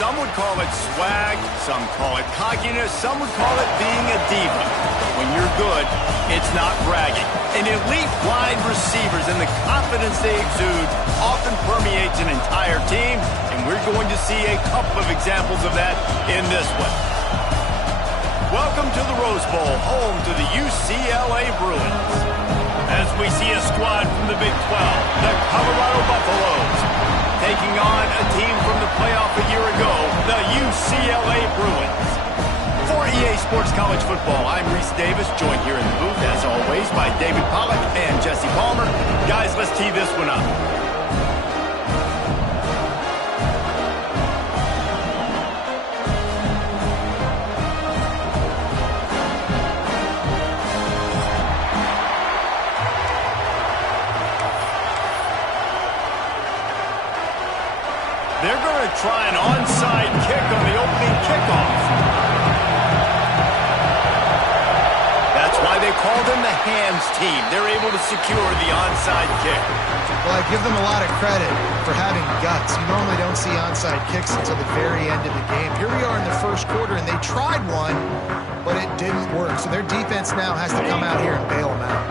Some would call it swag, some call it cockiness, some would call it being a diva. When you're good, it's not bragging. And elite wide receivers and the confidence they exude often permeates an entire team, and we're going to see a couple of examples of that in this one. Welcome to the Rose Bowl, home to the UCLA Bruins. As we see a squad from the Big 12, the Colorado Buffaloes, taking on a team from the playoff a year ago, the UCLA Bruins. For EA Sports College Football, I'm Reese Davis, joined here in the booth, as always, by David Pollack and Jesse Palmer. Guys, let's tee this one up. They're going to try an onside kick on the opening kickoff. That's why they call them the hands team. They're able to secure the onside kick. Well, I give them a lot of credit for having guts. You normally don't see onside kicks until the very end of the game. Here we are in the first quarter, and they tried one, but it didn't work. So their defense now has to come out here and bail them out.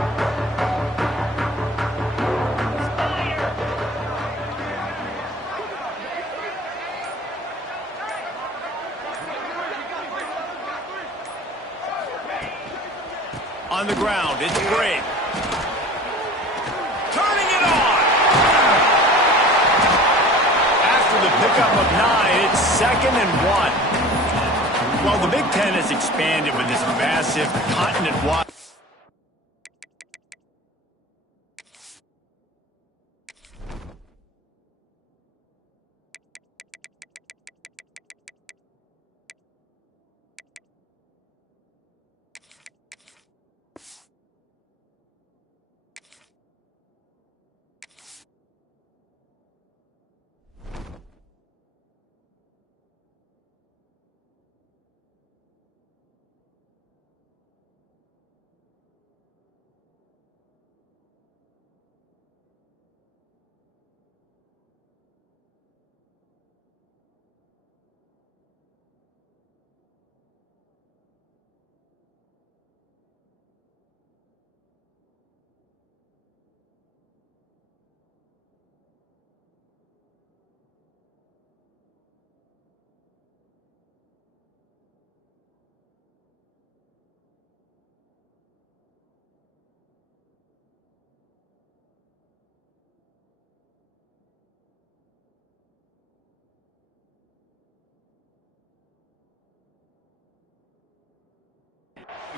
On the ground, it's Briggs. Turning it on! After the pickup of 9, it's 2nd and 1. Well, the Big Ten has expanded with this massive continent-wide.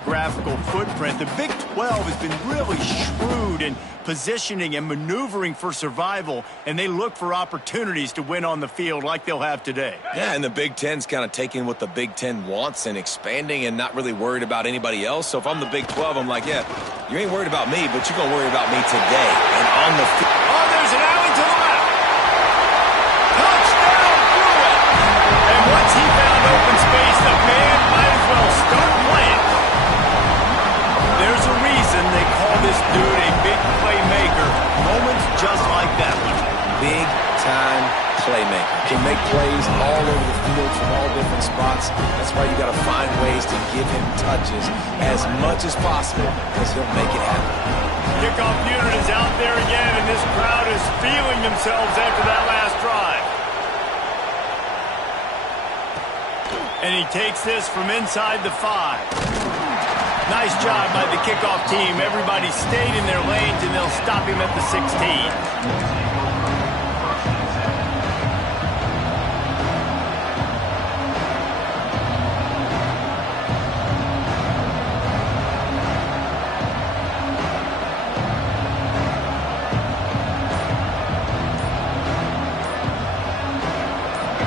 Graphical footprint, the Big 12 has been really shrewd in positioning and maneuvering for survival, and they look for opportunities to win on the field like they'll have today. Yeah, and the Big Ten's kind of taking what the Big Ten wants and expanding and not really worried about anybody else. So if I'm the Big 12, I'm like, yeah, you ain't worried about me, but you're going to worry about me today. And on the field. Oh, there's an alley to the left. Touchdown, Bruins! And once he found open space, the man might as well start playing. There's a reason they call this dude a big playmaker. Moments just like that one. Big-time playmaker. Can make plays all over the field from all different spots. That's why you got to find ways to give him touches as much as possible because he'll make it happen. Kickoff unit is out there again, and this crowd is feeling themselves after that last drive. And he takes this from inside the 5. Nice job by the kickoff team. Everybody stayed in their lanes, and they'll stop him at the 16.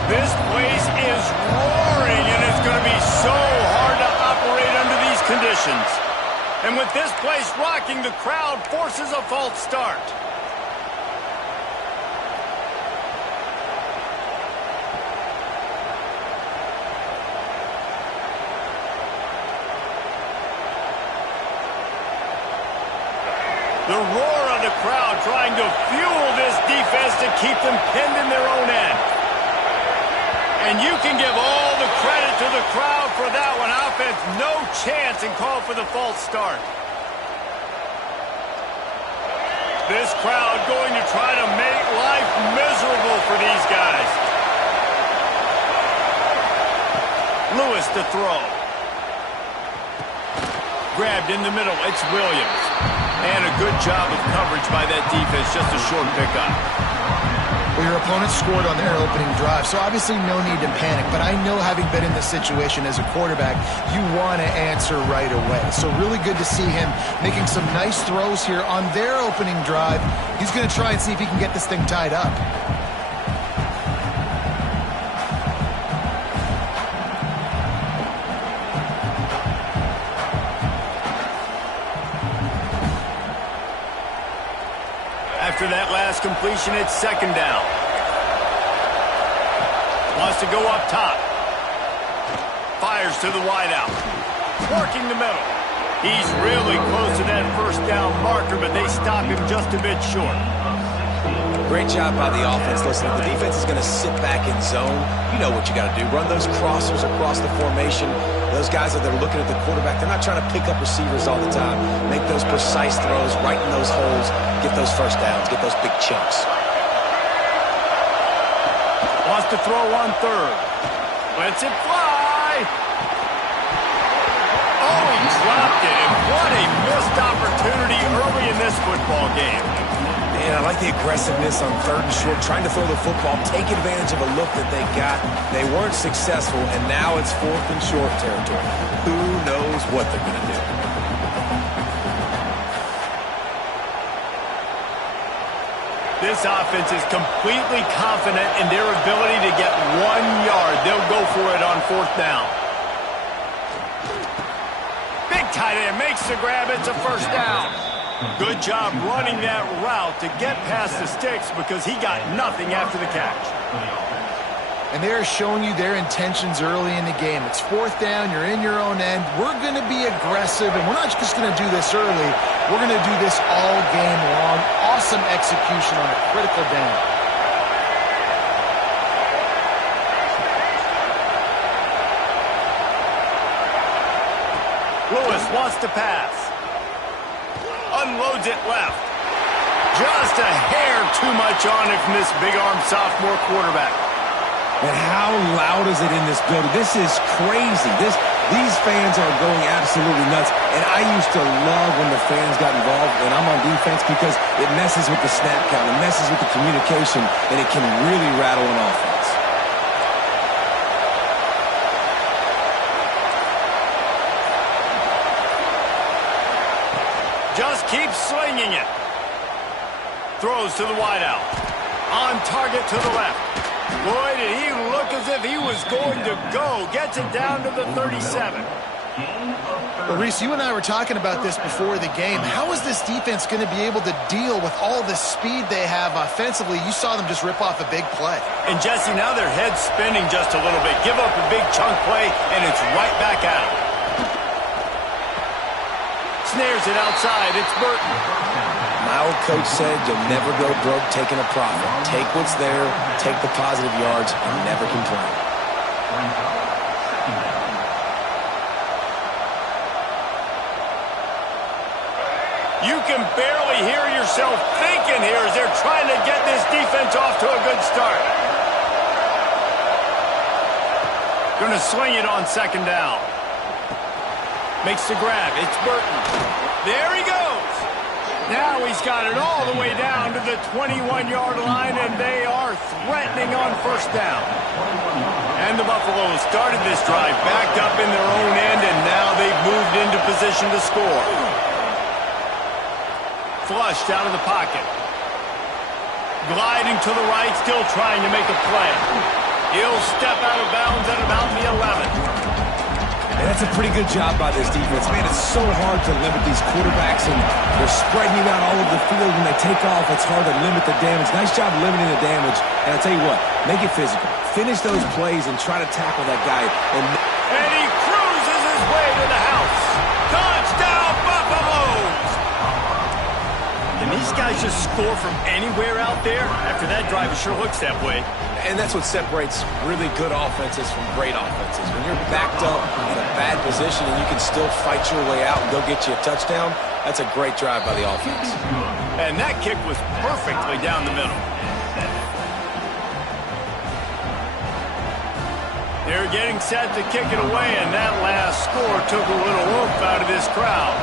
This place is roaring, and it's going to be so hard to operate under these conditions. And with this place rocking, the crowd forces a false start. The roar of the crowd trying to fuel this defense to keep them pinned in their own end. And you can give all the credit to the crowd for that one. Offense, no chance, and call for the false start. This crowd going to try to make life miserable for these guys. Lewis to throw. Grabbed in the middle. It's Williams. And a good job of coverage by that defense. Just a short pickup. Well, your opponent scored on their opening drive, so obviously no need to panic. But I know, having been in this situation as a quarterback, you want to answer right away. So really good to see him making some nice throws here on their opening drive. He's going to try and see if he can get this thing tied up. After that last completion, it's second down. Wants to go up top. Fires to the wideout. Working the middle. He's really close to that first down marker, but they stop him just a bit short. Great job by the offense. Listen, the defense is going to sit back in zone. You know what you got to do. Run those crossers across the formation. Those guys that are looking at the quarterback, they're not trying to pick up receivers all the time. Make those precise throws right in those holes. Get those first downs. Get those big chunks. Wants to throw on third. Lets it fly. Oh, he dropped it. And what a missed opportunity early in this football game. Man, I like the aggressiveness on third and short, trying to throw the football, take advantage of a look that they got. They weren't successful, and now it's fourth and short territory. Who knows what they're going to do? This offense is completely confident in their ability to get 1 yard. They'll go for it on fourth down. Big tight end makes the grab. It's a first down. Good job running that route to get past the sticks, because he got nothing after the catch. And they're showing you their intentions early in the game. It's fourth down. You're in your own end. We're going to be aggressive, and we're not just going to do this early. We're going to do this all game long. Awesome execution on a critical down. Lewis wants to pass. Unloads it left. Just a hair too much on it from this big-arm sophomore quarterback. And how loud is it in this building? This is crazy. These fans are going absolutely nuts. And I used to love when the fans got involved, and I'm on defense, because it messes with the snap count, it messes with the communication, and it can really rattle an offense. Just keeps slinging it. Throws to the wideout. On target to the left. Boy, did he look as if he was going to go. Gets it down to the 37. Well, Reese, you and I were talking about this before the game. How is this defense going to be able to deal with all the speed they have offensively? You saw them just rip off a big play. And, Jesse, now their head's spinning just a little bit. Give up a big chunk play, and it's right back at them. Snares it outside. It's Burton. My old coach said you'll never go broke taking a profit. Take what's there, take the positive yards, and never complain. You can barely hear yourself thinking here as they're trying to get this defense off to a good start. Going to sling it on second down. Makes the grab. It's Burton. There he goes. Now he's got it all the way down to the 21-yard line, and they are threatening on first down. And the Buffaloes started this drive backed up in their own end, and now they've moved into position to score. Flushed out of the pocket. Gliding to the right, still trying to make a play. He'll step out of bounds at about the 11. And that's a pretty good job by this defense. Man, it's so hard to limit these quarterbacks, and they're spreading you out all over the field. When they take off, it's hard to limit the damage. Nice job limiting the damage. And I'll tell you what, make it physical. Finish those plays and try to tackle that guy. And he cruises his way to the house. Touchdown, Buffaloes! And these these guys just score from anywhere out there? After that drive, it sure looks that way. And that's what separates really good offenses from great offenses. When you're backed up in a bad position and you can still fight your way out and go get you a touchdown, that's a great drive by the offense. And that kick was perfectly down the middle. They're getting set to kick it away, and that last score took a little oomph out of this crowd.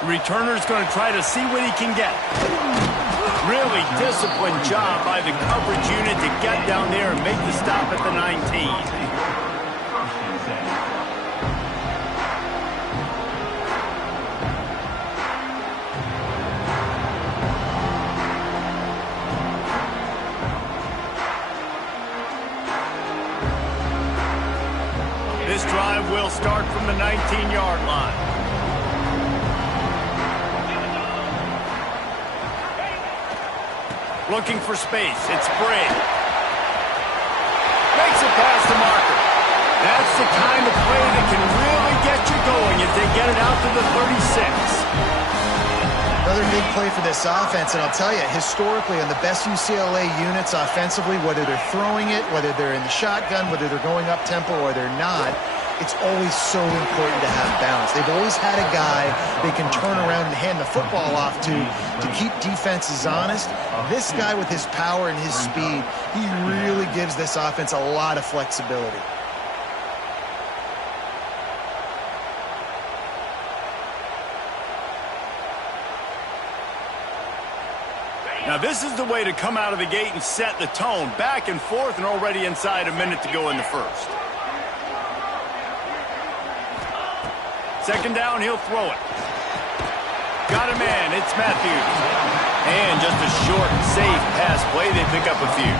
The returner's going to try to see what he can get. Really disciplined job by the coverage unit to get down there and make the stop at the 19. This drive will start from the 19-yard line. Looking for space. It's Bray. Makes it past the marker. That's the kind of play that can really get you going as they get it out to the 36. Another big play for this offense, and I'll tell you, historically, on the best UCLA units offensively, whether they're throwing it, whether they're in the shotgun, whether they're going up-tempo or they're not, it's always so important to have balance. They've always had a guy they can turn around and hand the football off to keep defenses honest. This guy with his power and his speed, he really gives this offense a lot of flexibility. Now this is the way to come out of the gate and set the tone. Back and forth and already inside a minute to go in the first. Second down, he'll throw it. Got a man, it's Matthews. And just a short, safe pass play, they pick up a few.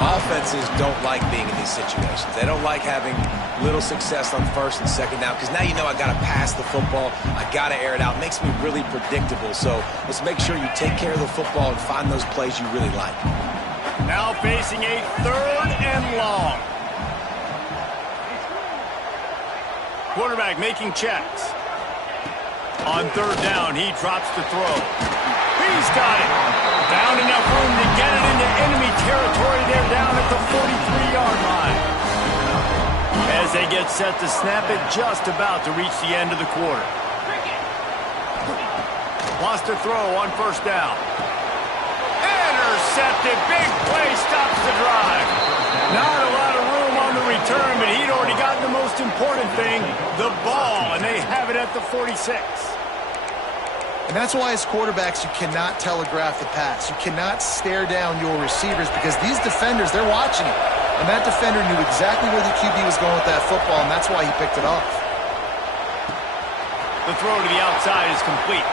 Offenses don't like being in these situations. They don't like having little success on first and second down because now you know I got to pass the football. I got to air it out. It makes me really predictable. So let's make sure you take care of the football and find those plays you really like. Now facing a third and long. Quarterback making checks. On third down, he drops the throw. He's got it. Found enough room to get it into enemy territory. They're down at the 43-yard line. As they get set to snap it, just about to reach the end of the quarter. Wants to throw on first down. Intercepted. Big play stops the drive. Not a lot of room on the return, but he'd already gotten the most important thing, the ball, and they have it at the 46. And that's why as quarterbacks you cannot telegraph the pass. You cannot stare down your receivers because these defenders, they're watching it. And that defender knew exactly where the QB was going with that football, and that's why he picked it off. The throw to the outside is complete.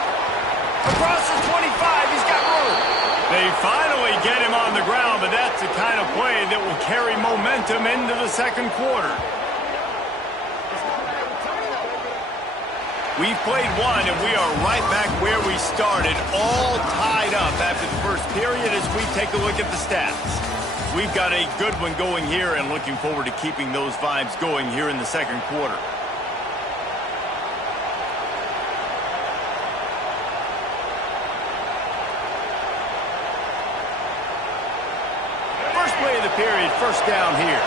Across the 25, he's got room. They finally get him on the ground, but that's the kind of play that will carry momentum into the second quarter. We've played one, and we are right back where we started, all tied up after the first period as we take a look at the stats. We've got a good one going here and looking forward to keeping those vibes going here in the second quarter. First play of the period, first down here.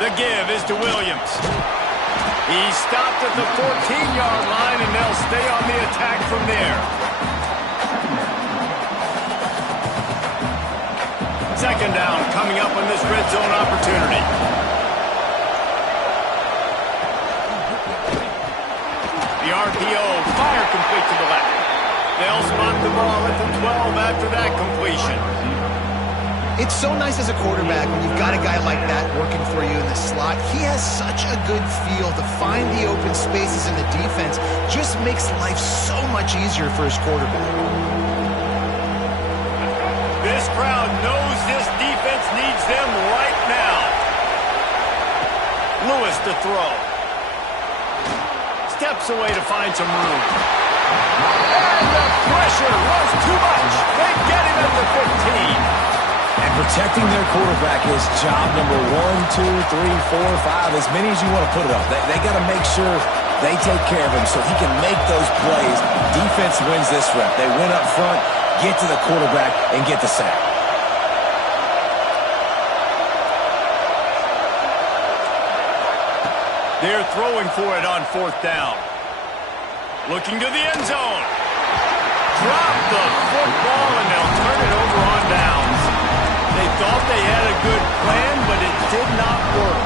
The give is to Williams. He's stopped at the 14-yard line, and they'll stay on the attack from there. Second down coming up on this red zone opportunity. The RPO, fire complete to the left. They'll spot the ball at the 12 after that completion. It's so nice as a quarterback when you've got a guy like that working for you in the slot. He has such a good feel to find the open spaces in the defense. Just makes life so much easier for his quarterback. This crowd knows this defense needs them right now. Lewis to throw. Steps away to find some room. And the pressure was too much. They get him at the 15. And Protecting their quarterback is job number 1, 2, 3, 4, 5, as many as you want to put it up. They got to make sure they take care of him so he can make those plays. Defense wins this rep. They win up front, get to the quarterback, and get the sack. They're throwing for it on 4th down. Looking to the end zone. Drop the football, and they'll turn it over on downs. They thought they had a good plan, but it did not work.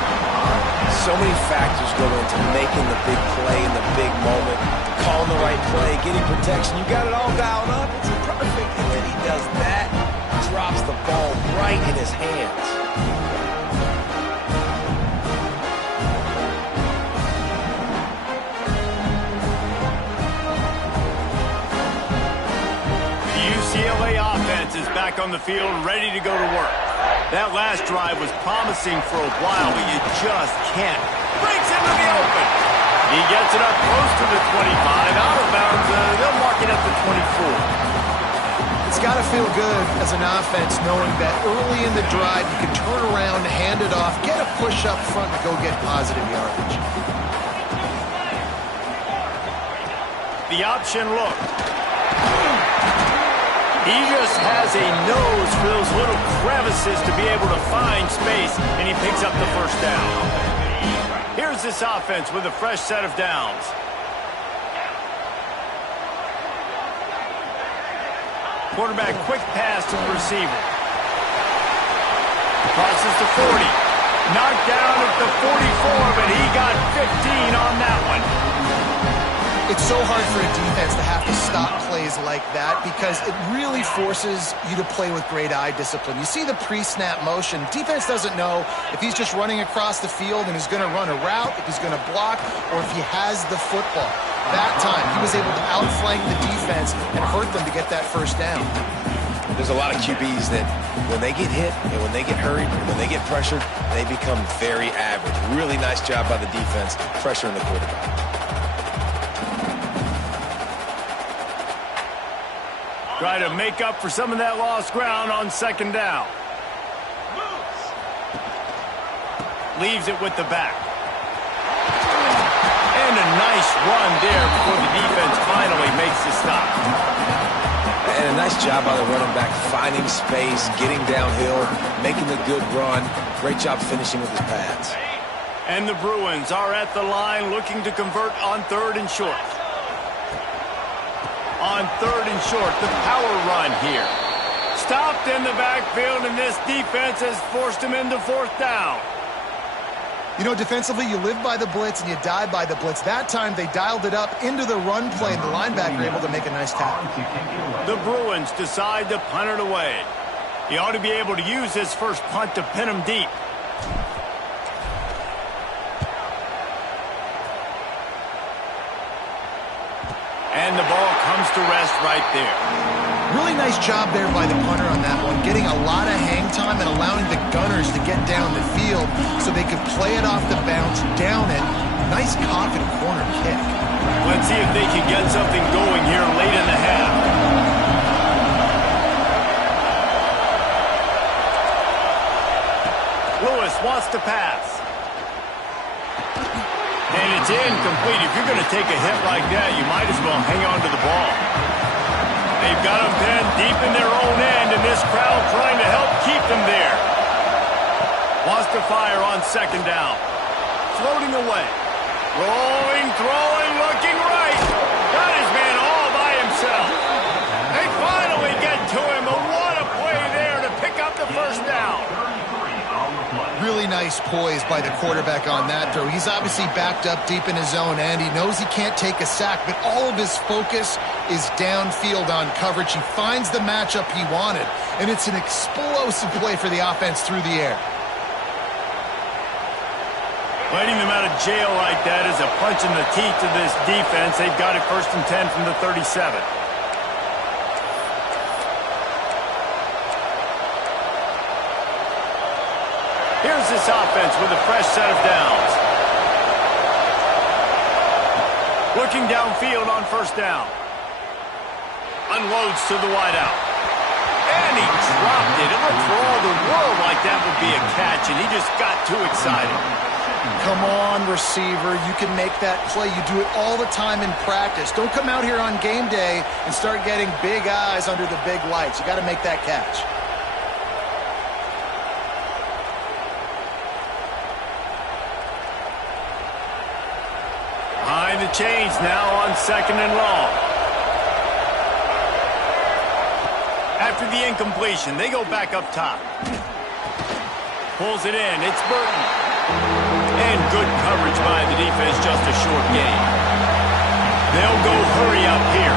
So many factors go into making the big play in the big moment, calling the right play, getting protection. You got it all dialed up. It's perfect. And then he does that, drops the ball right in his hands. UCLA offense is back on the field, ready to go to work. That last drive was promising for a while, but you just can't. Breaks into the open. He gets it up close to the 25. Out of bounds, they'll mark it at the 24. It's got to feel good as an offense knowing that early in the drive you can turn around, hand it off, get a push up front, and go get positive yardage. The option look. He just has a nose for those little crevices to be able to find space, and he picks up the first down. Here's this offense with a fresh set of downs. Quarterback quick pass to the receiver. Crosses to 40. Knocked down at the 44, but he got 15 on that one. It's so hard for a defense to have to stop plays like that because it really forces you to play with great eye discipline. You see the pre-snap motion. Defense doesn't know if he's just running across the field and is going to run a route, if he's going to block, or if he has the football. That time, he was able to outflank the defense and hurt them to get that first down. There's a lot of QBs that when they get hit and when they get hurried and when they get pressured, they become very average. Really nice job by the defense pressuring the quarterback. Try to make up for some of that lost ground on 2nd down. Leaves it with the back. And a nice run there before the defense finally makes the stop. And a nice job by the running back, finding space, getting downhill, making the good run. Great job finishing with his pads. And the Bruins are at the line looking to convert on 3rd and short. On 3rd and short, the power run here. Stopped in the backfield, and this defense has forced him into 4th down. You know, defensively, you live by the blitz and you die by the blitz. That time, they dialed it up into the run play, and the linebacker able to make a nice tackle. The Bruins decide to punt it away. He ought to be able to use his first punt to pin him deep. And the ball comes to rest right there. Really nice job there by the punter on that one, getting a lot of hang time and allowing the Gunners to get down the field so they could play it off the bounce, down it. Nice confident corner kick. Let's see if they can get something going here late in the half. Lewis wants to pass. And it's incomplete. If you're going to take a hit like that, you might as well hang on to the ball. They've got them pinned deep in their own end, and this crowd trying to help keep them there. Wants to fire on 2nd down. Floating away. Rolling, throwing, looking right. Got his man all by himself. They finally get to him, but what a play there to pick up the first down. Really nice poise by the quarterback on that throw. He's obviously backed up deep in his own end. He knows he can't take a sack, but all of his focus is downfield on coverage. He finds the matchup he wanted, and it's an explosive play for the offense through the air. Letting them out of jail like that is a punch in the teeth to this defense. They've got it 1st and 10 from the 37. Here's this offense with a fresh set of downs. Looking downfield on 1st down. Unloads to the wideout. And he dropped it. It looked for all the world like that would be a catch, and he just got too excited. Come on, receiver. You can make that play. You do it all the time in practice. Don't come out here on game day and start getting big eyes under the big lights. You got to make that catch. Behind the chains now on 2nd and long. After the incompletion, they go back up top. Pulls it in. It's Burton. And good coverage by the defense, just a short gain. They'll go hurry up here.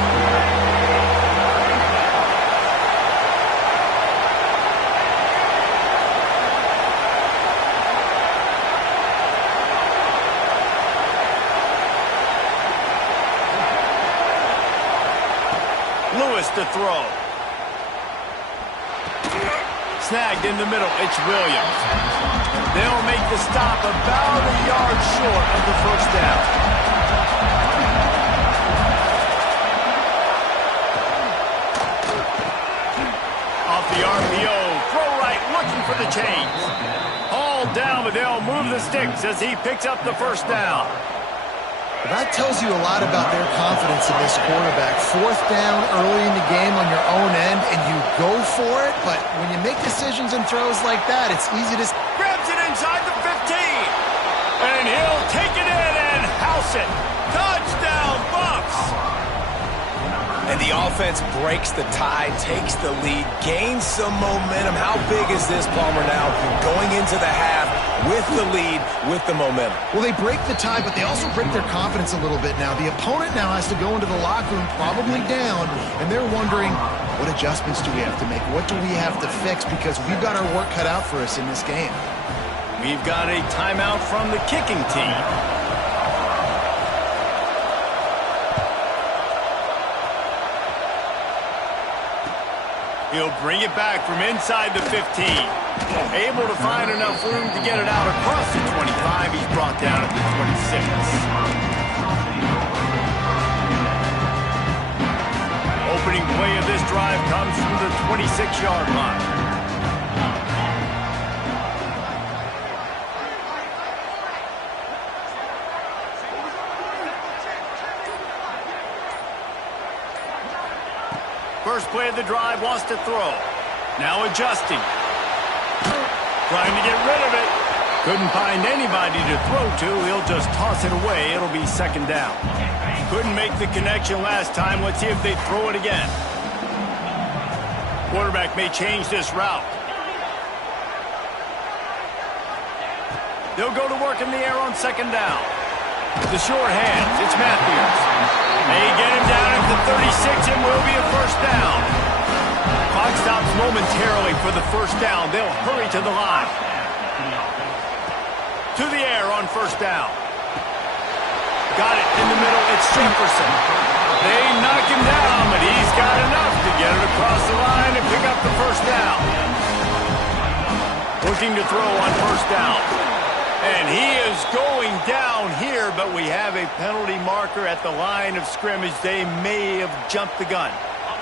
Lewis to throw. Snagged in the middle. It's Williams. They'll make the stop about a yard short of the first down. Off the RPO, throw right, looking for the chains. All down, but they'll move the sticks as he picks up the first down. That tells you a lot about their confidence in this quarterback. 4th down early in the game on your own end, and you go for it, but when you make decisions and throws like that, it's easy to... Grabs it inside the 15, and he'll take it in and house it. Touchdown, Bucs! And the offense breaks the tie, takes the lead, gains some momentum. How big is this, Palmer, now going into the half with the lead, with the momentum? Well, they break the tie, but they also break their confidence a little bit now. The opponent now has to go into the locker room probably down, and they're wondering, what adjustments do we have to make? What do we have to fix? Because we've got our work cut out for us in this game. We've got a timeout from the kicking team. He'll bring it back from inside the 15. Able to find enough room to get it out across the 25. He's brought down at the 26. Opening play of this drive comes from the 26-yard line. First play of the drive, wants to throw. Now adjusting. Trying to get rid of it. Couldn't find anybody to throw to. He'll just toss it away. It'll be 2nd down. Couldn't make the connection last time. Let's see if they throw it again. Quarterback may change this route. They'll go to work in the air on 2nd down. The short hands. It's Matthews. They get him down at the 36. It will be a first down. Clock stops momentarily for the first down. They'll hurry to the line. To the air on 1st down. Got it in the middle. It's Jefferson. They knock him down, but he's got enough to get it across the line and pick up the first down. Looking to throw on 1st down. And he is going down here, but we have a penalty marker at the line of scrimmage. They may have jumped the gun.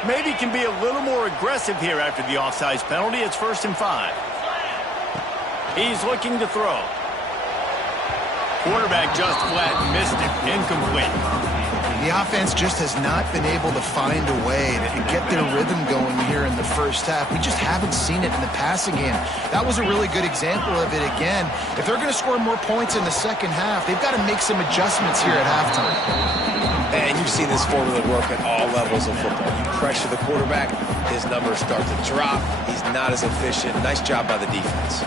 Maybe can be a little more aggressive here after the offsides penalty. It's 1st and 5. He's looking to throw. Quarterback just flat missed it. Incomplete. The offense just has not been able to find a way to get their rhythm going here in the first half. We just haven't seen it in the passing game. That was a really good example of it again. If they're going to score more points in the second half, they've got to make some adjustments here at halftime. And you've seen this formula work at all levels of football. You pressure the quarterback, his numbers start to drop. He's not as efficient. Nice job by the defense.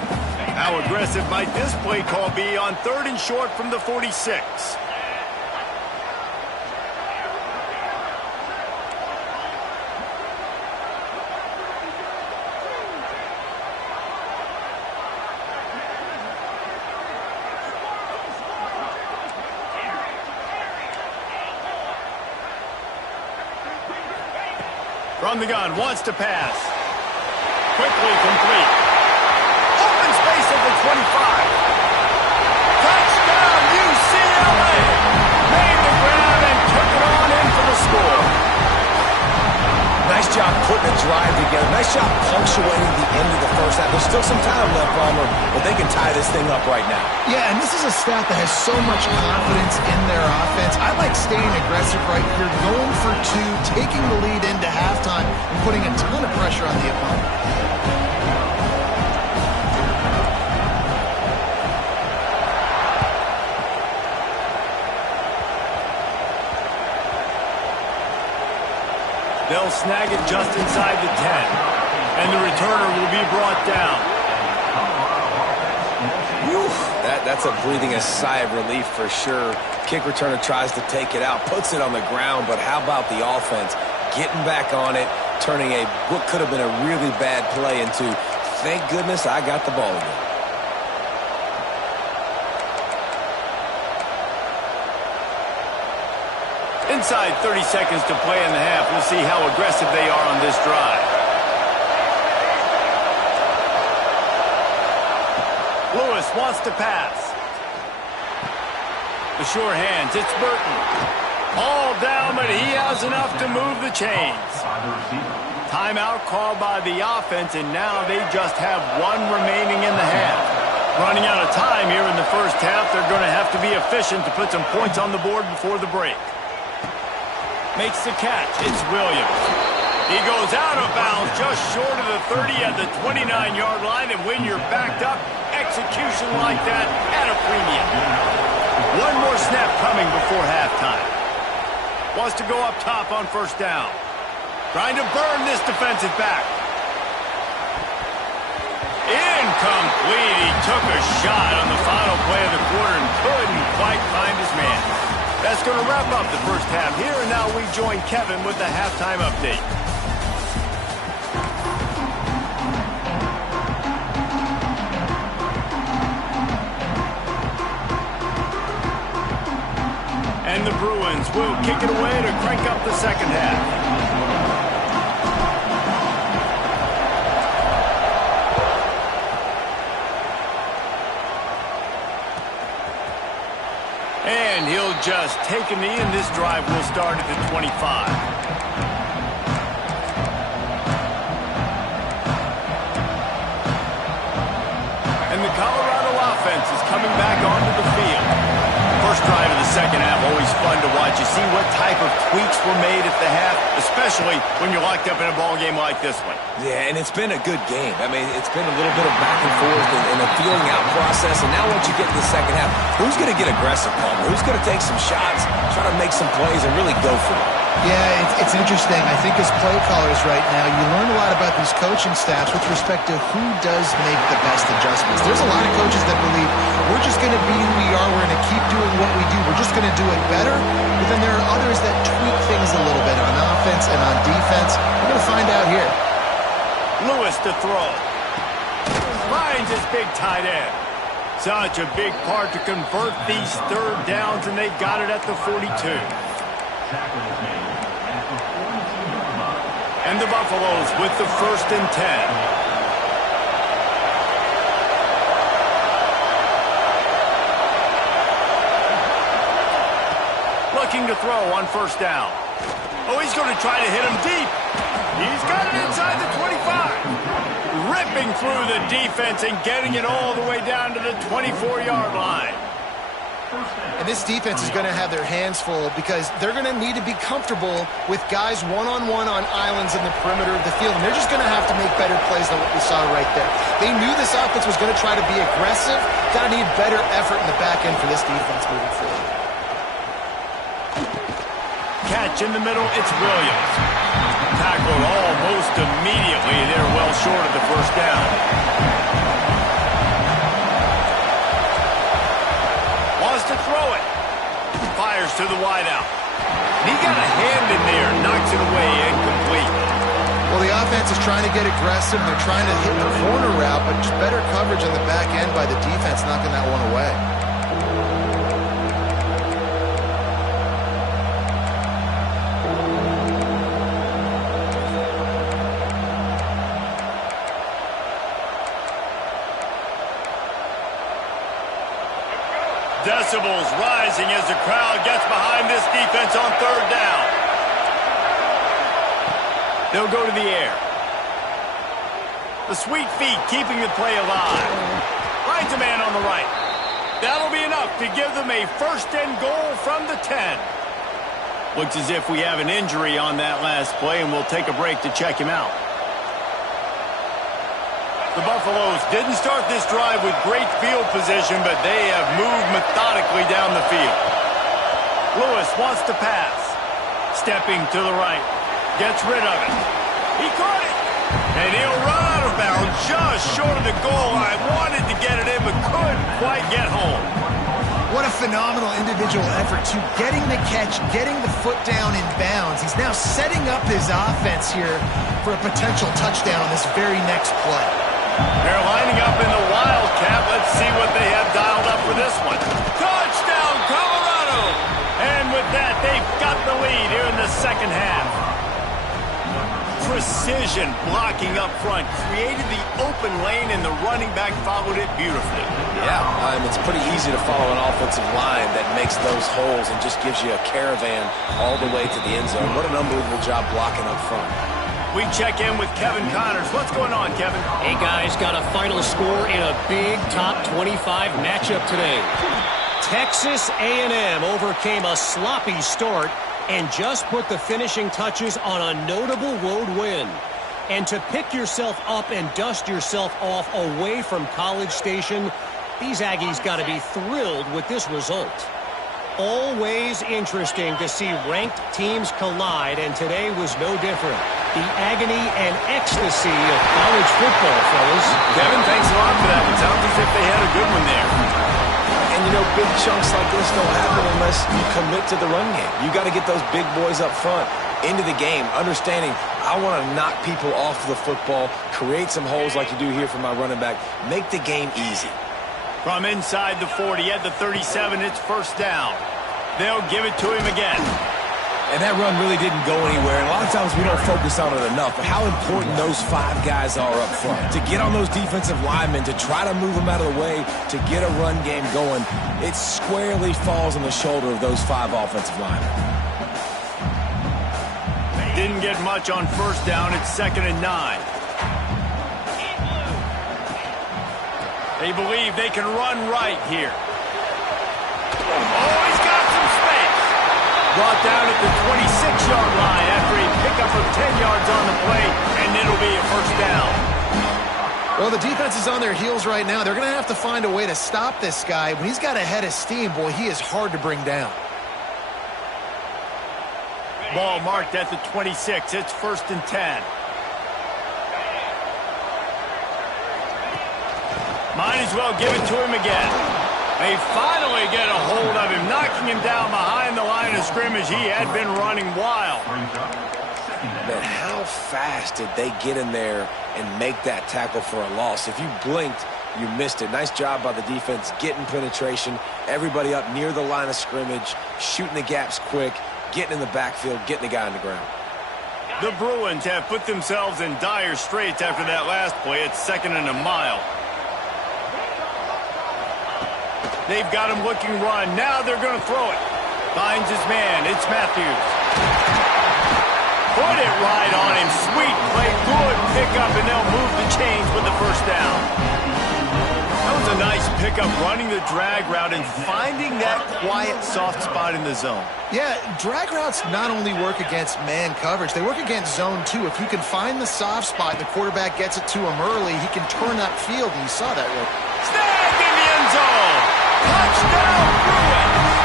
How aggressive might this play call be on 3rd and short from the 46? From the gun, wants to pass. Quickly complete. Open space at the 25. Touchdown, UCLA! Made the grab and took it on in for the score. Nice job putting a drive together. Nice job punctuating the end of the first half. There's still some time left, Palmer, but they can tie this thing up right now. Yeah, and this is a staff that has so much confidence in their offense. I like staying aggressive right here, going for two, taking the lead into halftime, and putting a ton of pressure on the opponent. They'll snag it just inside the 10. And the returner will be brought down. Whew, that's a breathing a sigh of relief for sure. Kick returner tries to take it out, puts it on the ground, but how about the offense getting back on it, turning what could have been a really bad play into, thank goodness I got the ball again. Inside 30 seconds to play in the half. We'll see how aggressive they are on this drive. Lewis wants to pass. The sure hands. It's Burton. All down, but he has enough to move the chains. Timeout called by the offense, and now they just have one remaining in the half. Running out of time here in the first half. They're going to have to be efficient to put some points on the board before the break. Makes the catch. It's Williams. He goes out of bounds just short of the 30 at the 29-yard line, and when you're backed up, execution like that at a premium. One more snap coming before halftime. Wants to go up top on first down. Trying to burn this defensive back. Incomplete. He took a shot on the final play of the quarter and couldn't quite find his man. That's going to wrap up the first half here, and now we join Kevin with the halftime update. And the Bruins will kick it away to crank up the second half. And he'll just take a knee, and this drive will start at the 25. And the Colorado offense is coming back onto the field. First drive of the second half, always fun to watch. You see what type of tweaks were made at the half, especially when you're locked up in a ball game like this one. Yeah, and it's been a good game. I mean, it's been a little bit of back and forth and a feeling out process. And now once you get to the second half, who's going to get aggressive, Palmer? Who's going to take some shots, try to make some plays, and really go for it? Yeah, it's interesting. I think as play callers right now, you learn a lot about these coaching staffs with respect to who does make the best adjustments. There's a lot of coaches that believe we're just going to be who we are. We're going to keep doing what we do. We're just going to do it better. But then there are others that tweak things a little bit on offense and on defense. We're going to find out here. Lewis to throw. Finds his big tight end. Such a big part to convert these third downs, and they got it at the 42. And the Buffaloes with the 1st and 10. Looking to throw on first down. Oh, he's going to try to hit him deep. He's got it inside the 25. Ripping through the defense and getting it all the way down to the 24-yard line. And this defense is going to have their hands full because they're going to need to be comfortable with guys one-on-one on islands in the perimeter of the field. And they're just going to have to make better plays than what we saw right there. They knew this offense was going to try to be aggressive. Got to need better effort in the back end for this defense moving forward. Catch in the middle, it's Williams. Tackled almost immediately. They're well short of the first down. Wants to throw it. Fires to the wideout. He got a hand in there, knocks it away, incomplete. Well, the offense is trying to get aggressive. They're trying to hit the corner route, but just better coverage on the back end by the defense, knocking that one away. Decibels rising as the crowd gets behind this defense on third down. They'll go to the air. The sweet feet keeping the play alive. Finds a man on the right. That'll be enough to give them a first and goal from the 10. Looks as if we have an injury on that last play, and we'll take a break to check him out. The Buffaloes didn't start this drive with great field position, but they have moved methodically down the field. Lewis wants to pass. Stepping to the right. Gets rid of it. He caught it. And he'll run out of bounds just short of the goal line. Wanted to get it in, but couldn't quite get home. What a phenomenal individual effort to getting the catch, getting the foot down in bounds. He's now setting up his offense here for a potential touchdown on this very next play. They're lining up in the Wildcat. Let's see what they have dialed up for this one. Touchdown, Colorado! And with that, they've got the lead here in the second half. Precision blocking up front created the open lane, and the running back followed it beautifully. Yeah, it's pretty easy to follow an offensive line that makes those holes and just gives you a caravan all the way to the end zone. What an unbelievable job blocking up front. We check in with Kevin Connors. What's going on, Kevin? Hey, guys, got a final score in a big top 25 matchup today. Texas A&M overcame a sloppy start and just put the finishing touches on a notable road win. And to pick yourself up and dust yourself off away from College Station, these Aggies got to be thrilled with this result. Always interesting to see ranked teams collide, and today was no different. The agony and ecstasy of college football, fellas. Kevin, thanks a lot for that. It sounds as if they had a good one there. And, you know, big chunks like this don't happen unless you commit to the run game. You got to get those big boys up front into the game, understanding I want to knock people off the football, create some holes like you do here for my running back, make the game easy. From inside the 40 at the 37, it's first down. They'll give it to him again. And that run really didn't go anywhere. And a lot of times we don't focus on it enough. But how important those 5 guys are up front. To get on those defensive linemen, to try to move them out of the way, to get a run game going, it squarely falls on the shoulder of those 5 offensive linemen. Didn't get much on first down. It's 2nd and 9. They believe they can run right here. Oh, he's got some space. Brought down at the 26-yard line after a pickup of 10 yards on the play, and it'll be a first down. Well, the defense is on their heels right now. They're going to have to find a way to stop this guy. When he's got a head of steam, boy, he is hard to bring down. Ball marked at the 26. It's 1st and 10. Might as well give it to him again. They finally get a hold of him, knocking him down behind the line of scrimmage. He had been running wild. Man, how fast did they get in there and make that tackle for a loss? If you blinked, you missed it. Nice job by the defense, getting penetration, everybody up near the line of scrimmage, shooting the gaps quick, getting in the backfield, getting the guy on the ground. The Bruins have put themselves in dire straits after that last play. It's 2nd and a mile. They've got him looking run. Now they're going to throw it. Finds his man. It's Matthews. Put it right on him. Sweet play. Good pickup, and they'll move the chains with the first down. That was a nice pickup, running the drag route and finding that quiet, soft spot in the zone. Yeah, drag routes not only work against man coverage, they work against zone too. If you can find the soft spot and the quarterback gets it to him early, he can turn that field, and you saw that work. Snagged in the end zone. Touchdown, Bruins!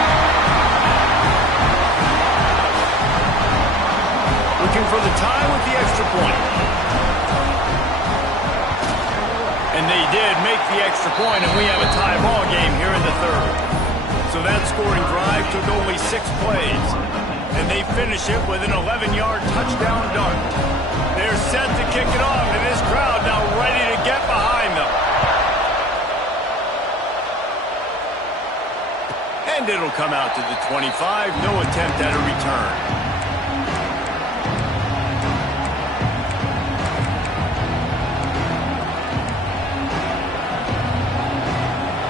Looking for the tie with the extra point. And they did make the extra point, and we have a tie ball game here in the 3rd. So that scoring drive took only 6 plays. And they finish it with an 11-yard touchdown dart. They're set to kick it off, and this crowd now ready to get behind them. And it'll come out to the 25. No attempt at a return.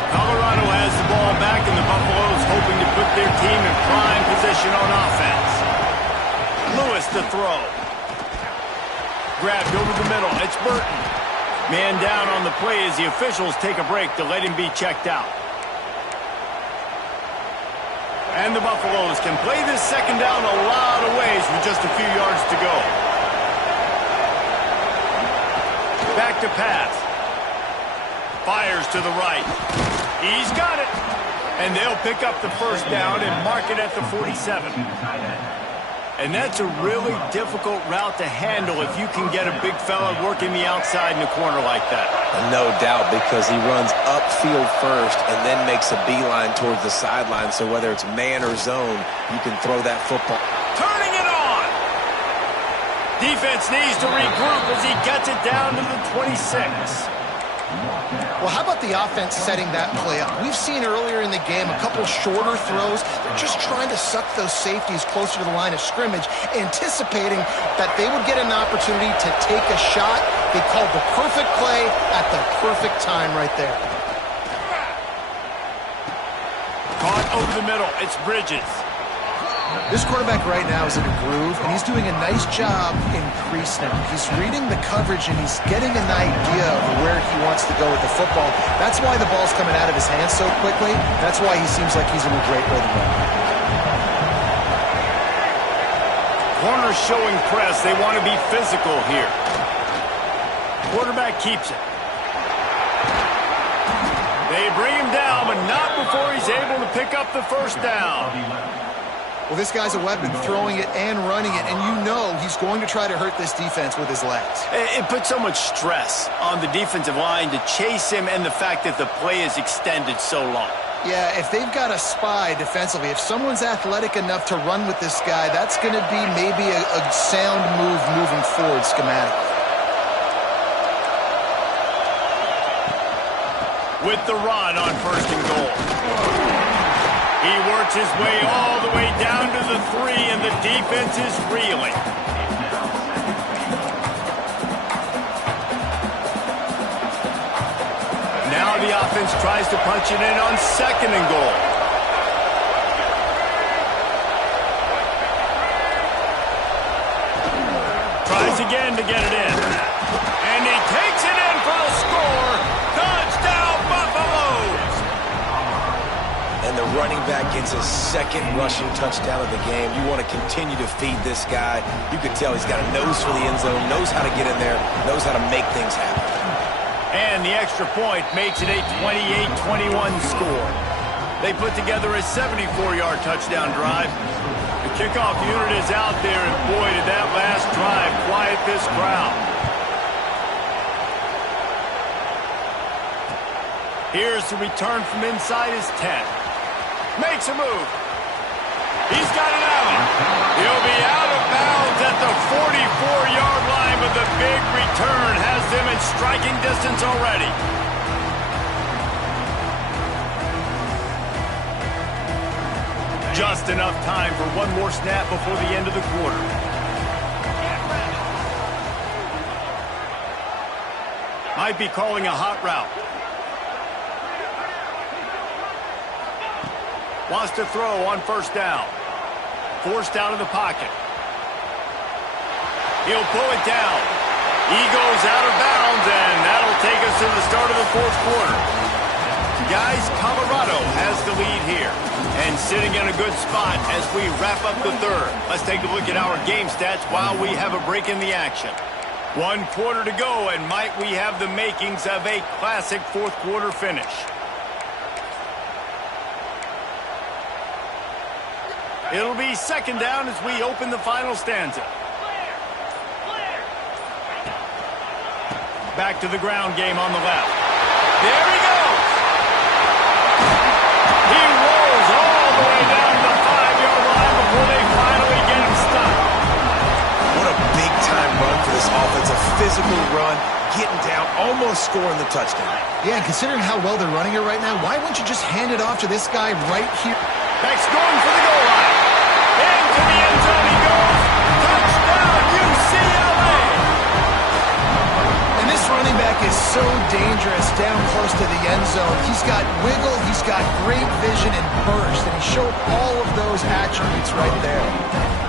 Colorado has the ball back, and the Buffaloes hoping to put their team in prime position on offense. Lewis to throw. Grabbed over the middle. It's Burton. Man down on the play as the officials take a break to let him be checked out. And the Buffaloes can play this second down a lot of ways with just a few yards to go. Back to pass. Fires to the right. He's got it. And they'll pick up the first down and mark it at the 47. And that's a really difficult route to handle if you can get a big fella working the outside in the corner like that. No doubt, because he runs upfield first and then makes a beeline towards the sideline. So whether it's man or zone, you can throw that football. Turning it on. Defense needs to regroup as he gets it down to the 26. Well, how about the offense setting that play up? We've seen earlier in the game a couple shorter throws. They're just trying to suck those safeties closer to the line of scrimmage, anticipating that they would get an opportunity to take a shot. They called the perfect play at the perfect time right there. Caught over the middle. It's Bridges. This quarterback right now is in a groove, and he's doing a nice job in crease now. He's reading the coverage, and he's getting an idea of where he wants to go with the football. That's why the ball's coming out of his hands so quickly. That's why he seems like he's in a great rhythm right now. Corners showing press. They want to be physical here. Quarterback keeps it. They bring him down, but not before he's able to pick up the first down. Well, this guy's a weapon, throwing it and running it, and you know he's going to try to hurt this defense with his legs. It puts so much stress on the defensive line to chase him and the fact that the play is extended so long. Yeah, if they've got a spy defensively, if someone's athletic enough to run with this guy, that's going to be maybe a sound move moving forward schematically. With the run on first and goal. He works his way all the way down to the 3, and the defense is reeling. Now the offense tries to punch it in on second and goal. Tries again to get it in. And he takes it in for the score. Touchdown, Buffaloes! And the running back gets his second rushing touchdown of the game. You want to continue to feed this guy. You can tell he's got a nose for the end zone, knows how to get in there, knows how to make things happen. And the extra point makes it a 28-21 score. They put together a 74-yard touchdown drive. The kickoff unit is out there, and boy, did that last drive quiet this crowd. Here's the return from inside his 10. Makes a move. He's got it out. He'll be out of bounds at the 44-yard line, but the big return has them in striking distance already. Just enough time for one more snap before the end of the quarter. Might be calling a hot route. Wants to throw on first down. Forced out of the pocket. He'll pull it down. He goes out of bounds, and that'll take us to the start of the fourth quarter. Guys, Colorado has the lead here and sitting in a good spot as we wrap up the third. Let's take a look at our game stats while we have a break in the action. 1 quarter to go, and might we have the makings of a classic fourth quarter finish. It'll be second down as we open the final stanza. Back to the ground game on the left. There he goes! He rolls all the way down to the 5-yard line before they finally get him stopped. What a big-time run for this offense. A physical run, getting down, almost scoring the touchdown. Yeah, and considering how well they're running it right now, why wouldn't you just hand it off to this guy right here? Beck's going for the goal line. Into the end zone he goes. Touchdown, UCLA! And this running back is so dangerous down close to the end zone. He's got wiggle, he's got great vision and burst, and he showed all of those attributes right there.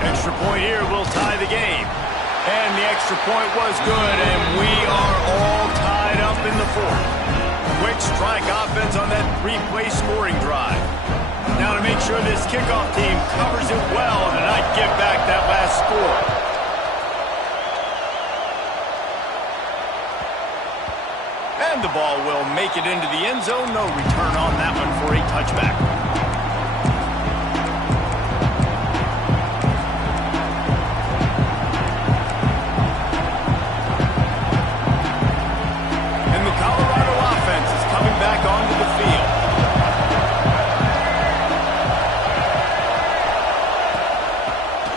Extra point here will tie the game. And the extra point was good, and we are all tied in the fourth. Quick strike offense on that three-play scoring drive. Now to make sure this kickoff team covers it well and not give back that last score. And the ball will make it into the end zone. No return on that one for a touchback.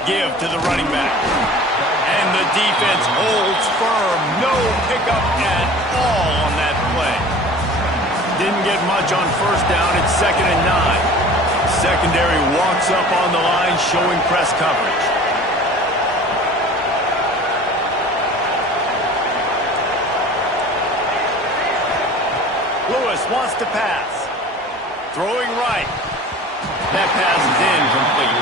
Give to the running back. And the defense holds firm. No pickup at all on that play. Didn't get much on first down. It's 2nd and 9. Secondary walks up on the line, showing press coverage. Lewis wants to pass. Throwing right. That pass is incomplete.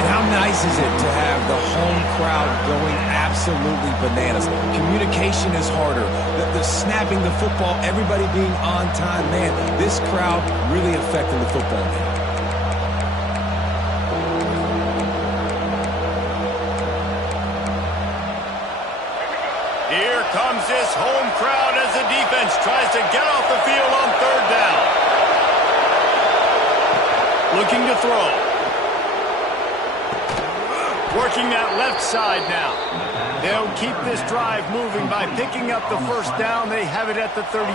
And how nice is it to have the home crowd going absolutely bananas? Communication is harder. The snapping the football, everybody being on time. Man, this crowd really affecting the football game. Here comes this home crowd as the defense tries to get off the field on 3rd down. Looking to throw. Working that left side now. They'll keep this drive moving by picking up the first down. They have it at the 36.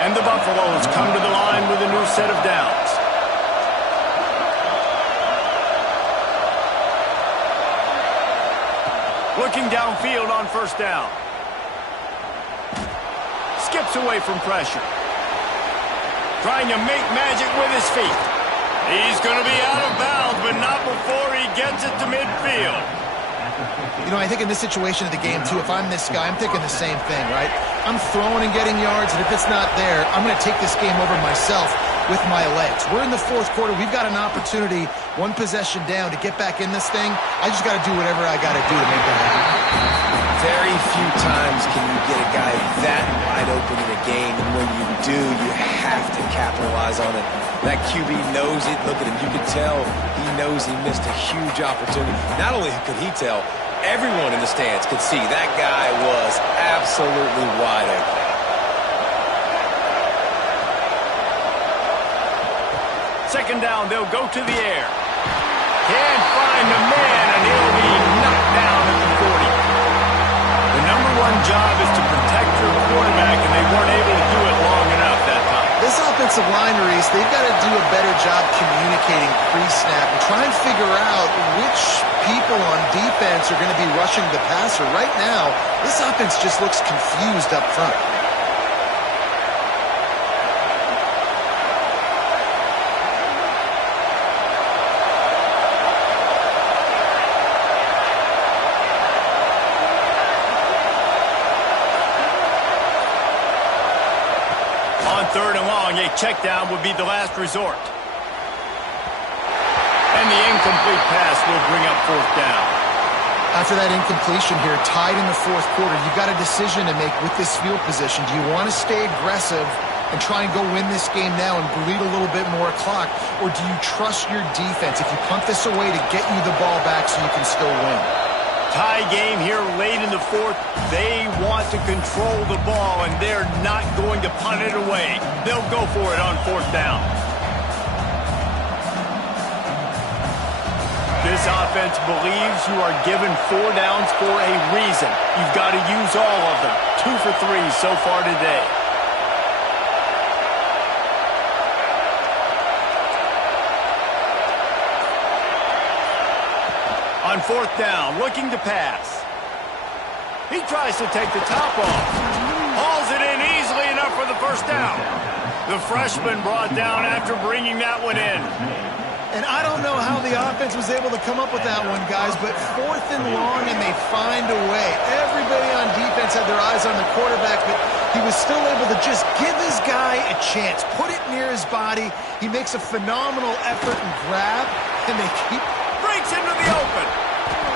And the Buffaloes come to the line with a new set of downs. Looking downfield on first down. Skips away from pressure. Trying to make magic with his feet. He's going to be out of bounds, but not before he gets it to midfield. You know, I think in this situation of the game, too, if I'm this guy, I'm thinking the same thing, right? I'm throwing and getting yards, and if it's not there, I'm going to take this game over myself with my legs. We're in the fourth quarter. We've got an opportunity, one possession down, to get back in this thing. I just got to do whatever I got to do to make that happen. Very few times can you get a guy that wide open in a game, and when you do, you have to capitalize on it. That QB knows it. Look at him. You can tell he knows he missed a huge opportunity. Not only could he tell, everyone in the stands could see that guy was absolutely wide open. Second down, they'll go to the air. Can't find the man, and he'll be knocked down at the 40. The number one job is to protect your quarterback, and they weren't able to do it long enough that time. This offensive line, Reese, they've got to do a better job communicating pre-snap and try and figure out which people on defense are going to be rushing the passer. Right now, this offense just looks confused up front. Third and long, a check down would be the last resort. And the incomplete pass will bring up fourth down. After that incompletion here, tied in the fourth quarter, you've got a decision to make with this field position. Do you want to stay aggressive and try and go win this game now and bleed a little bit more clock, or do you trust your defense if you punt this away to get you the ball back so you can still win? Tie game here late in the fourth. They want to control the ball, and they're not going to punt it away. They'll go for it on fourth down. This offense believes you are given 4 downs for a reason. You've got to use all of them. 2 for 3 so far today. On fourth down, looking to pass. He tries to take the top off. Hauls it in easily enough for the first down. The freshman brought down after bringing that one in. And I don't know how the offense was able to come up with that one, guys, but 4th and long, and they find a way. Everybody on defense had their eyes on the quarterback, but he was still able to just give his guy a chance. Put it near his body. He makes a phenomenal effort and grab, and they keep... Breaks into the open.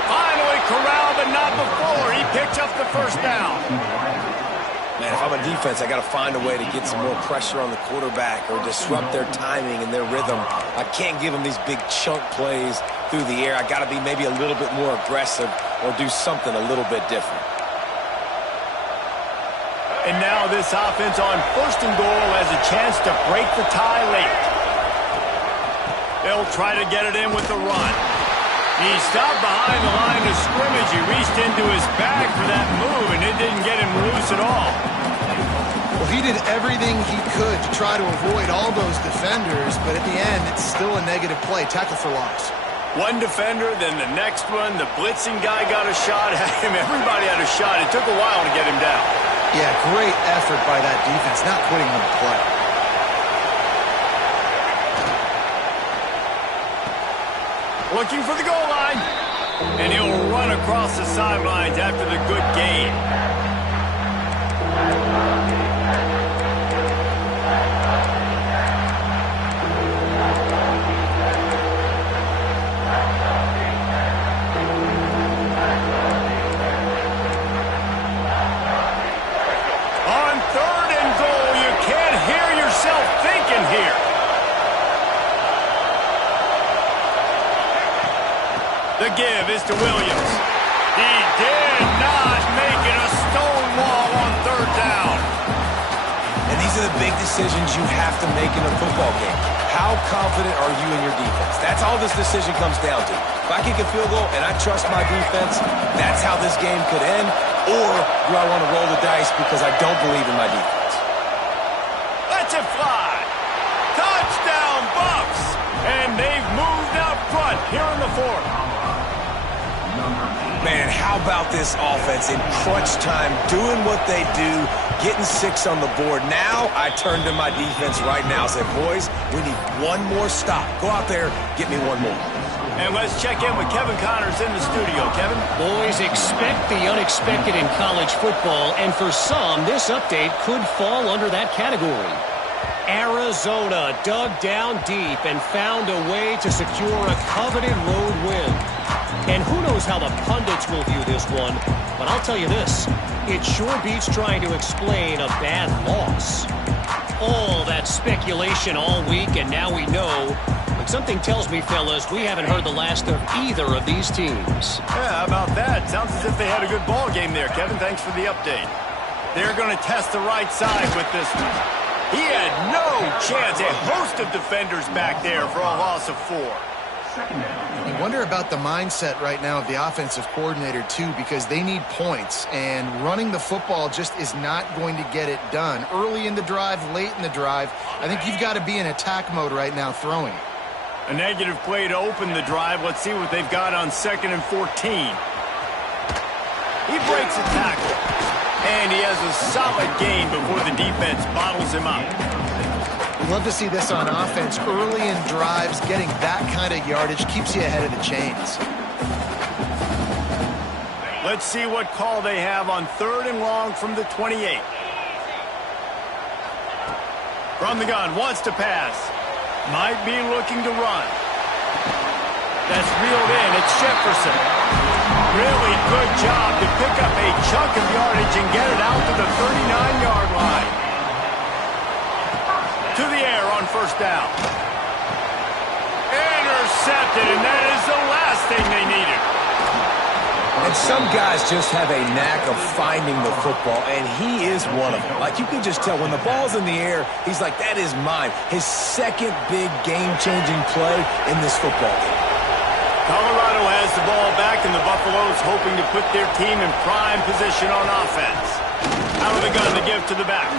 Finally corralled, but not before. He picks up the first down. Man, if I'm a defense, I got to find a way to get some more pressure on the quarterback or disrupt their timing and their rhythm. I can't give them these big chunk plays through the air. I got to be maybe a little bit more aggressive or do something a little bit different. And now this offense on 1st and goal has a chance to break the tie late. They'll try to get it in with the run. He stopped behind the line of scrimmage. He reached into his bag for that move, and it didn't get him loose at all. Well, he did everything he could to try to avoid all those defenders, but at the end, it's still a negative play. Tackle for loss. One defender, then the next one. The blitzing guy got a shot at him. Everybody had a shot. It took a while to get him down. Yeah, great effort by that defense, not quitting on the play. Looking for the goal line. And he'll run across the sidelines after the good game. On 3rd and goal, you can't hear yourself thinking here. The give is to Williams. He did not make it a stone wall on 3rd down. And these are the big decisions you have to make in a football game. How confident are you in your defense? That's all this decision comes down to. If I kick a field goal and I trust my defense, that's how this game could end. Or do I want to roll the dice because I don't believe in my defense? Let's it fly. Touchdown, Bucks. And they've moved out front here in the 4th. Man, how about this offense in crunch time, doing what they do, getting 6 on the board. Now I turn to my defense right now and say, boys, we need one more stop. Go out there, get me one more. And let's check in with Kevin Connors in the studio. Kevin? Boys, expect the unexpected in college football, and for some, this update could fall under that category. Arizona dug down deep and found a way to secure a coveted road win. And who knows how the pundits will view this one, but I'll tell you this, it sure beats trying to explain a bad loss. All that speculation all week, and now we know. But something tells me, fellas, we haven't heard the last of either of these teams. Yeah, how about that? Sounds as if they had a good ball game there, Kevin. Thanks for the update. They're going to test the right side with this one. He had no chance. A host of defenders back there for a loss of 4. You wonder about the mindset right now of the offensive coordinator, too, because they need points, and running the football just is not going to get it done. Early in the drive, late in the drive, I think you've got to be in attack mode right now throwing. A negative play to open the drive. Let's see what they've got on 2nd and 14. He breaks a tackle, and he has a solid gain before the defense bottles him up. Love to see this on offense. Early in drives, getting that kind of yardage keeps you ahead of the chains. Let's see what call they have on 3rd and long from the 28. From the gun, wants to pass. Might be looking to run. That's reeled in. It's Jefferson. Really good job to pick up a chunk of yardage and get it out to the 39-yard line. To the air on 1st down. Intercepted, and that is the last thing they needed. And some guys just have a knack of finding the football, and he is one of them. Like, you can just tell when the ball's in the air, he's like, that is mine. His second big game-changing play in this football game. Colorado has the ball back, and the Buffaloes hoping to put their team in prime position on offense. Out of the gun to give to the back.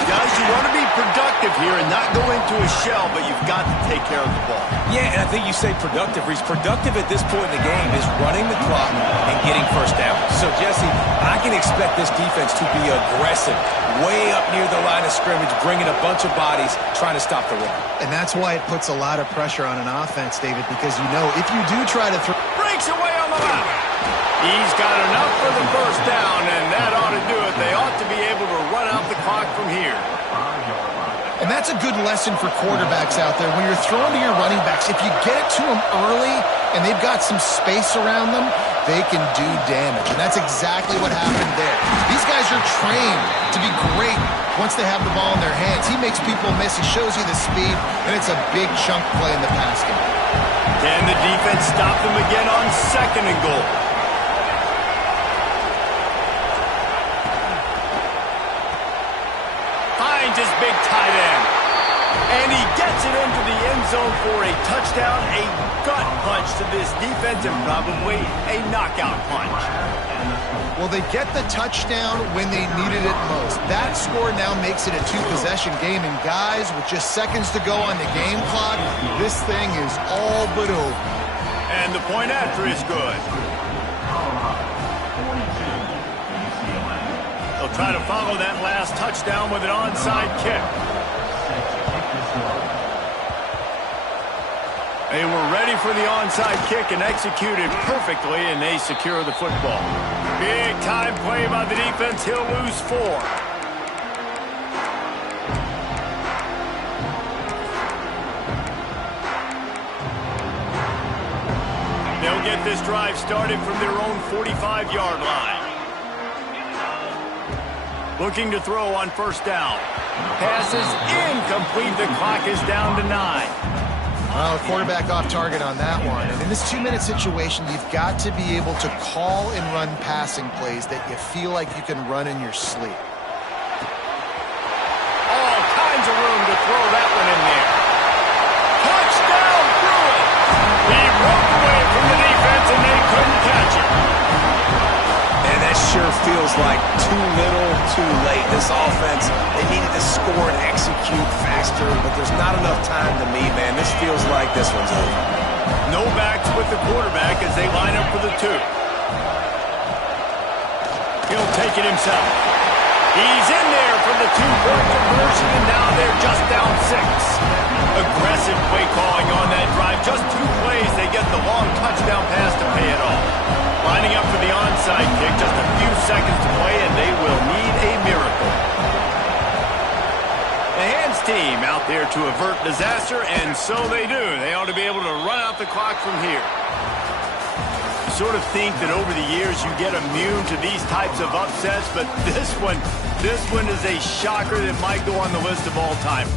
Guys, you want to be productive here and not go into a shell, but you've got to take care of the ball. Yeah, and I think you say productive. He's productive at this point in the game is running the clock and getting 1st down. So, Jesse, I can expect this defense to be aggressive, way up near the line of scrimmage, bringing a bunch of bodies, trying to stop the run. And that's why it puts a lot of pressure on an offense, David, because you know if you do try to throw... Breaks away on the left. He's got enough for the 1st down, and that ought to do it. They ought to be able to run out the clock from here. And that's a good lesson for quarterbacks out there. When you're throwing to your running backs, if you get it to them early and they've got some space around them, they can do damage. And that's exactly what happened there. These guys are trained to be great once they have the ball in their hands. He makes people miss. He shows you the speed, and it's a big chunk play in the pass game. Can the defense stop them again on 2nd and goal? Finds his big tight end. And he gets it into the end zone for a touchdown, a gut punch to this defense, and probably a knockout punch. Well, they get the touchdown when they needed it most. That score now makes it a 2-possession game, and guys, with just seconds to go on the game clock, this thing is all but over. And the point after is good. They'll try to follow that last touchdown with an onside kick. They were ready for the onside kick and executed perfectly, and they secure the football. Big time play by the defense. He'll lose 4. They'll get this drive started from their own 45-yard line. Looking to throw on 1st down. Pass is incomplete. The clock is down to 9. Well, a quarterback off target on that one. And in this 2-minute situation, you've got to be able to call and run passing plays that you feel like you can run in your sleep. All kinds of room to throw that one in there. Touchdown, Bruin! He broke away from the defense, and they couldn't catch him. And that sure feels like too little, too late. This offense, they needed to score and execute faster, but there's not enough time to me, man. This feels like this one's over. No backs with the quarterback as they line up for the 2. He'll take it himself. He's in there for the 2-point conversion, and now they're just down 6. Aggressive play calling on that drive. Just 2 plays, they get the long touchdown pass to pay it off. Lining up for the onside kick, just a few seconds to play, and they will need a miracle. The hands team out there to avert disaster, and so they do. They ought to be able to run out the clock from here. You sort of think that over the years you get immune to these types of upsets, but this one is a shocker that might go on the list of all time.